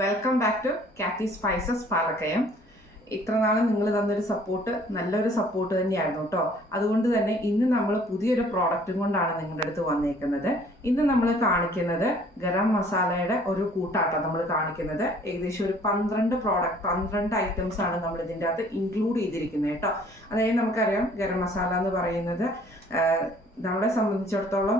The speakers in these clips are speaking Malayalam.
Welcome back to Kathi spices Palakkayam. ഇത്ര നാളും നിങ്ങൾ തന്നൊരു സപ്പോർട്ട് നല്ലൊരു സപ്പോർട്ട് തന്നെയായിരുന്നു കേട്ടോ. അതുകൊണ്ട് തന്നെ ഇന്ന് നമ്മൾ പുതിയൊരു പ്രോഡക്റ്റും കൊണ്ടാണ് നിങ്ങളുടെ അടുത്ത് വന്നേക്കുന്നത്. ഇന്ന് നമ്മൾ കാണിക്കുന്നത് ഗരം മസാലയുടെ ഒരു കൂട്ടാട്ടം നമ്മൾ കാണിക്കുന്നത്. ഏകദേശം ഒരു 12 ഐറ്റംസ് ആണ് നമ്മൾ ഇതിൻ്റെ അകത്ത് ഇൻക്ലൂഡ് ചെയ്തിരിക്കുന്നത് കേട്ടോ. അതായത് നമുക്കറിയാം ഗരം മസാല എന്ന് പറയുന്നത് നമ്മളെ സംബന്ധിച്ചിടത്തോളം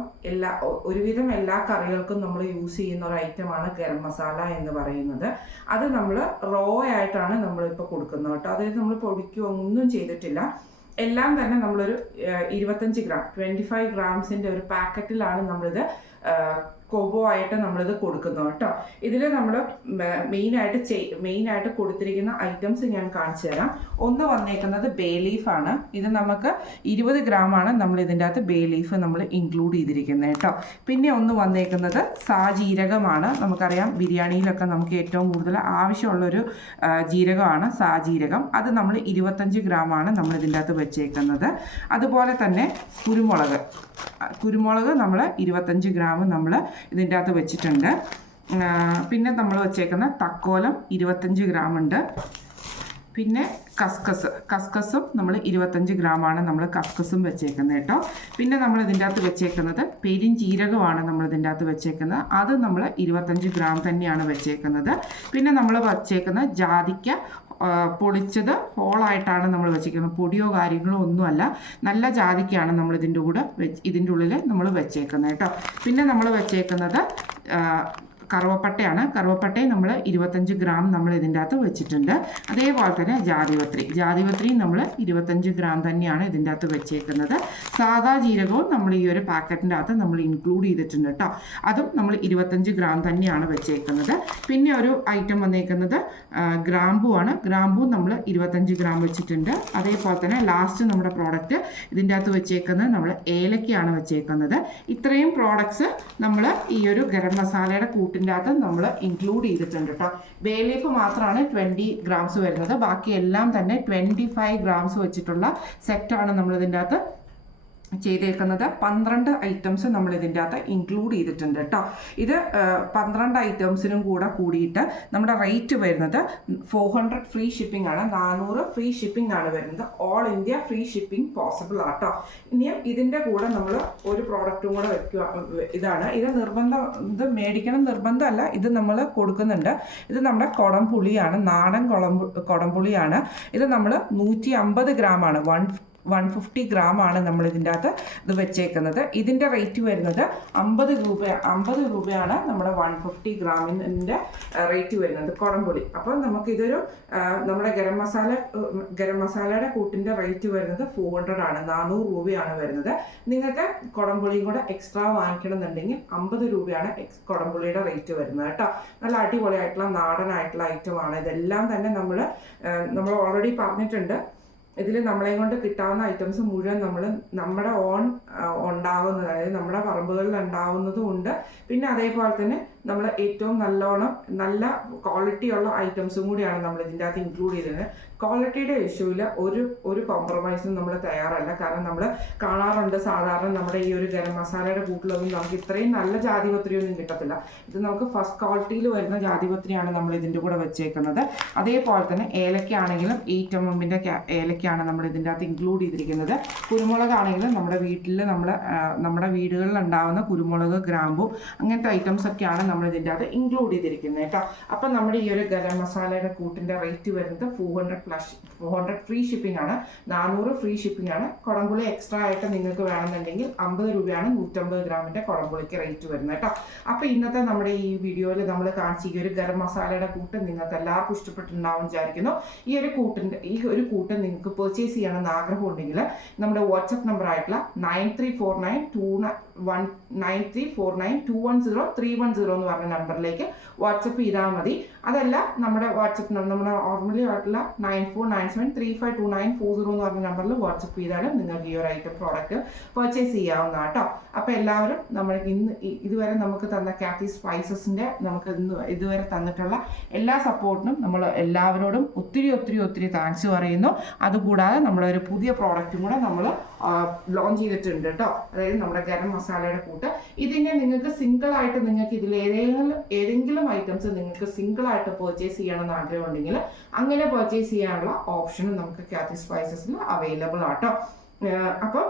ഒരുവിധം എല്ലാ കറികൾക്കും നമ്മൾ യൂസ് ചെയ്യുന്ന ഒരു ഐറ്റമാണ് ഗരം മസാല എന്ന് പറയുന്നത്. അത് നമ്മൾ റോ ആയിട്ടാണ് നമ്മളിപ്പോൾ കൊടുക്കുന്നത് കേട്ടോ. അതായത് നമ്മൾ പൊടിക്കുകയോ ഒന്നും ചെയ്തിട്ടില്ല. എല്ലാം തന്നെ നമ്മളൊരു 25 ഗ്രാംസിൻ്റെ ഒരു പാക്കറ്റിലാണ് കോബോ ആയിട്ട് നമ്മളിത് കൊടുക്കുന്നത് കേട്ടോ. ഇതിൽ നമ്മൾ മെയിനായിട്ട് കൊടുത്തിരിക്കുന്ന ഐറ്റംസ് ഞാൻ കാണിച്ചു തരാം. ഒന്ന് വന്നേക്കുന്നത് ബേ ലീഫാണ്. ഇത് നമുക്ക് 20 ഗ്രാമാണ് നമ്മൾ ഇതിൻ്റെ അകത്ത് ബേ ലീഫ് നമ്മൾ ഇൻക്ലൂഡ് ചെയ്തിരിക്കുന്നത് കേട്ടോ. പിന്നെ ഒന്ന് വന്നേക്കുന്നത് സാജീരകമാണ്. നമുക്കറിയാം ബിരിയാണിയിലൊക്കെ നമുക്ക് ഏറ്റവും കൂടുതൽ ആവശ്യമുള്ളൊരു ജീരകമാണ് സാജീരകം. അത് നമ്മൾ 25 ഗ്രാമാണ് നമ്മൾ ഇതിൻ്റെ അകത്ത് വെച്ചേക്കുന്നത്. അതുപോലെ തന്നെ കുരുമുളക് നമ്മൾ 25 ഗ്രാം നമ്മൾ ഇതിൻ്റെ അകത്ത് വെച്ചിട്ടുണ്ട്. പിന്നെ വെച്ചേക്കുന്ന തക്കോലം 25 ഗ്രാം ഉണ്ട്. പിന്നെ കസ്കസും നമ്മൾ 25 ഗ്രാമാണ് നമ്മൾ കസ്കസും വെച്ചേക്കുന്നത് കേട്ടോ. പിന്നെ നമ്മൾ ഇതിൻ്റെ അകത്ത് വെച്ചേക്കുന്നത് പെരിഞ്ജീരകമാണ് നമ്മൾ ഇതിൻ്റെ അകത്ത് വെച്ചേക്കുന്നത്. അത് നമ്മൾ 25 ഗ്രാം തന്നെയാണ് വെച്ചേക്കുന്നത്. പിന്നെ നമ്മൾ വെച്ചേക്കുന്ന ജാതിക്ക പൊളിച്ചത് ഹോളായിട്ടാണ് നമ്മൾ വെച്ചേക്കുന്നത്. പൊടിയോ കാര്യങ്ങളോ ഒന്നുമല്ല, നല്ല ജാതിക്കയാണ് നമ്മൾ ഇതിൻ്റെ ഉള്ളിൽ നമ്മൾ വെച്ചേക്കുന്നത് കേട്ടോ. പിന്നെ നമ്മൾ വെച്ചേക്കുന്നത് കറുവപ്പട്ടയും നമ്മൾ 25 ഗ്രാം നമ്മൾ ഇതിൻ്റെ അകത്ത് വെച്ചിട്ടുണ്ട്. അതേപോലെ തന്നെ ജാതിപത്രിയും നമ്മൾ 25 ഗ്രാം തന്നെയാണ് ഇതിൻ്റെ അകത്ത് വെച്ചേക്കുന്നത്. സാദാ ജീരകവും നമ്മൾ ഈ ഒരു പാക്കറ്റിൻ്റെ അകത്ത് നമ്മൾ ഇൻക്ലൂഡ് ചെയ്തിട്ടുണ്ട് കേട്ടോ. അതും നമ്മൾ 25 ഗ്രാം തന്നെയാണ് വെച്ചേക്കുന്നത്. പിന്നെ ഒരു ഐറ്റം വന്നേക്കുന്നത് ഗ്രാമ്പുവാണ്. ഗ്രാമ്പൂ നമ്മൾ 25 ഗ്രാം വെച്ചിട്ടുണ്ട്. അതേപോലെ തന്നെ ലാസ്റ്റ് നമ്മുടെ പ്രോഡക്റ്റ് ഇതിൻ്റെ അകത്ത് വെച്ചേക്കുന്നത് നമ്മൾ ഏലക്കയാണ് വെച്ചേക്കുന്നത്. ഇത്രയും പ്രോഡക്ട്സ് നമ്മൾ ഈ ഒരു ഗരം മസാലയുടെ കൂട്ടിൻ്റെ അകത്ത് നമ്മൾ ഇൻക്ലൂഡ് ചെയ്തിട്ടുണ്ട് കേട്ടോ. ബേ ലീഫ് മാത്രമാണ് 20 ഗ്രാംസ് വരുന്നത്. ബാക്കി എല്ലാം തന്നെ 25 ഗ്രാംസ് വെച്ചിട്ടുള്ള സെറ്റാണ് നമ്മൾ ഇതിൻ്റെ അകത്ത് ചെയ്തേക്കുന്നത്. 12 ഐറ്റംസ് നമ്മൾ ഇതിൻ്റെ അകത്ത് ഇൻക്ലൂഡ് ചെയ്തിട്ടുണ്ട് കേട്ടോ. ഇത് 12 ഐറ്റംസിനും കൂടിയിട്ട് നമ്മുടെ റേറ്റ് വരുന്നത് 400 ഫ്രീ ഷിപ്പിംഗ് ആണ്. 400 ഫ്രീ ഷിപ്പിംഗ് ആണ് വരുന്നത്. All India free shipping possible ആട്ടോ. ഇനിയും ഇതിൻ്റെ കൂടെ നമ്മൾ ഒരു പ്രോഡക്റ്റും കൂടെ വെക്കുക. ഇത് മേടിക്കണം നിർബന്ധമല്ല, ഇത് നമ്മൾ കൊടുക്കുന്നുണ്ട്. ഇത് നമ്മുടെ കുടംപുളിയാണ്, നാടൻ കുടംപുളിയാണ്. ഇത് നമ്മൾ 150 ഗ്രാമാണ്, 150 ഗ്രാമാണ് നമ്മൾ ഇതിൻ്റെ അകത്ത് ഇത് വെച്ചേക്കുന്നത്. ഇതിൻ്റെ റേറ്റ് വരുന്നത് 50 രൂപയാണ് നമ്മുടെ 150 ഗ്രാമിൻ്റെ റേറ്റ് വരുന്നത് കുടംപുളി. അപ്പോൾ നമുക്കിതൊരു നമ്മുടെ ഗരം മസാലയുടെ കൂട്ടിൻ്റെ റേറ്റ് വരുന്നത് 400 ആണ്, 400 രൂപയാണ് വരുന്നത്. നിങ്ങൾക്ക് കുടംപുളിയും കൂടെ എക്സ്ട്രാ വാങ്ങിക്കണമെന്നുണ്ടെങ്കിൽ 50 രൂപയാണ് കുടംപുളിയുടെ റേറ്റ് വരുന്നത് കേട്ടോ. നല്ല അടിപൊളിയായിട്ടുള്ള നാടനായിട്ടുള്ള ഐറ്റമാണ്. ഇതെല്ലാം തന്നെ നമ്മൾ ഓൾറെഡി പറഞ്ഞിട്ടുണ്ട്. ഇതിൽ നമ്മളെ കൊണ്ട് കിട്ടാവുന്ന ഐറ്റംസ് മുഴുവൻ നമ്മുടെ ഉണ്ടാകുന്നത്, അതായത് നമ്മുടെ പറമ്പുകളിൽ ഉണ്ടാവുന്നതും ഉണ്ട്. പിന്നെ അതേപോലെ തന്നെ നമ്മൾ ഏറ്റവും നല്ല ക്വാളിറ്റിയുള്ള ഐറ്റംസും കൂടിയാണ് നമ്മൾ ഇതിൻ്റെ അകത്ത് ഇൻക്ലൂഡ് ചെയ്തിരുന്നത്. ക്വാളിറ്റിയുടെ ഇഷ്യൂവിൽ ഒരു കോംപ്രമൈസും നമ്മൾ തയ്യാറല്ല. കാരണം നമ്മൾ കാണാറുണ്ട് സാധാരണ നമ്മുടെ ഈ ഒരു ഗരം മസാലയുടെ കൂട്ടിലൊന്നും നമുക്ക് ഇത്രയും നല്ല ജാതിപത്രിയൊന്നും കിട്ടത്തില്ല. ഇത് നമുക്ക് ഫസ്റ്റ് ക്വാളിറ്റിയിൽ വരുന്ന ജാതിപത്രിയാണ് നമ്മൾ ഇതിൻ്റെ കൂടെ വെച്ചേക്കുന്നത്. അതേപോലെ തന്നെ ഏലക്കയാണെങ്കിലും 8 mm ഏലക്കയാണ് നമ്മൾ ഇതിൻ്റെ അകത്ത് ഇൻക്ലൂഡ് ചെയ്തിരിക്കുന്നത്. കുരുമുളകാണെങ്കിലും നമ്മുടെ വീടുകളിൽ ഉണ്ടാകുന്ന കുരുമുളക്, ഗ്രാമ്പു അങ്ങനത്തെ ഐറ്റംസ് ഒക്കെയാണ് നമ്മൾ ഇതിൻ്റെ അകത്ത് ഇൻക്ലൂഡ് ചെയ്തിരിക്കുന്നത് കേട്ടോ. അപ്പം നമ്മുടെ ഈ ഒരു ഗരം മസാലയുടെ കൂട്ടിൻ്റെ റേറ്റ് വരുന്നത് 400 ഫ്രീ ഷിപ്പിംഗ് ആണ്, 400 ഫ്രീ ഷിപ്പിംഗ് ആണ്. കുടംപുളി എക്സ്ട്രാ ആയിട്ട് നിങ്ങൾക്ക് വേണമെന്നുണ്ടെങ്കിൽ 50 രൂപയാണ് 150 ഗ്രാമിൻ്റെ കുടംപുളിക്ക് റേറ്റ് വരുന്നത് കേട്ടോ. അപ്പോൾ ഇന്നത്തെ നമ്മുടെ ഈ വീഡിയോയിൽ നമ്മൾ കാണിച്ച ഈ ഒരു ഗരം മസാലയുടെ കൂട്ട് നിങ്ങൾക്ക് എല്ലാവർക്കും ഇഷ്ടപ്പെട്ടിട്ടുണ്ടാവും വിചാരിക്കുന്നു. ഈ ഒരു കൂട്ട് നിങ്ങൾക്ക് പർച്ചേസ് ചെയ്യണമെന്ന് ആഗ്രഹമുണ്ടെങ്കിൽ നമ്മുടെ വാട്സപ്പ് നമ്പർ ആയിട്ടുള്ള 9349210310 എന്ന് പറഞ്ഞ നമ്പറിലേക്ക് വാട്സപ്പ് ചെയ്താൽ മതി. അതല്ല നമ്മുടെ വാട്സപ്പ് നമ്മുടെ നോർമലി ആയിട്ടുള്ള 9497352940 എന്ന് പറഞ്ഞ നമ്പറിൽ വാട്സപ്പ് ചെയ്താലും നിങ്ങൾക്ക് ഈ ഒരു ഐറ്റം പ്രോഡക്റ്റ് പർച്ചേസ് ചെയ്യാവുന്ന കേട്ടോ. അപ്പോൾ എല്ലാവരും ഇതുവരെ നമുക്ക് തന്ന കാത്തി സ്പൈസസിൻ്റെ ഇതുവരെ തന്നിട്ടുള്ള എല്ലാ സപ്പോർട്ടിനും നമ്മൾ എല്ലാവരോടും ഒത്തിരി താങ്ക്സ് പറയുന്നു. അതുകൂടാതെ നമ്മളൊരു പുതിയ പ്രോഡക്റ്റും കൂടെ നമ്മൾ ലോഞ്ച് ചെയ്തിട്ടുണ്ട് കേട്ടോ. അതായത് നമ്മുടെ ഗരം മസാലയുടെ കൂട്ട്. ഇതിനെ നിങ്ങൾക്ക് സിംഗിളായിട്ട് നിങ്ങൾക്ക് ഇതിൽ ഏതെങ്കിലും ഐറ്റംസ് നിങ്ങൾക്ക് സിംഗിളായിട്ട് പർച്ചേസ് ചെയ്യണമെന്ന് ആഗ്രഹമുണ്ടെങ്കിൽ അങ്ങനെ പർച്ചേസ് ചെയ്യാനുള്ള ഓപ്ഷനും നമുക്ക് കാത്തി സ്പൈസസിൽ അവൈലബിൾ ആട്ടോ. അപ്പോൾ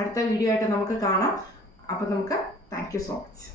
അടുത്ത വീഡിയോ ആയിട്ട് നമുക്ക് കാണാം. അപ്പോൾ നമുക്ക് താങ്ക് യു സോ മച്ച്.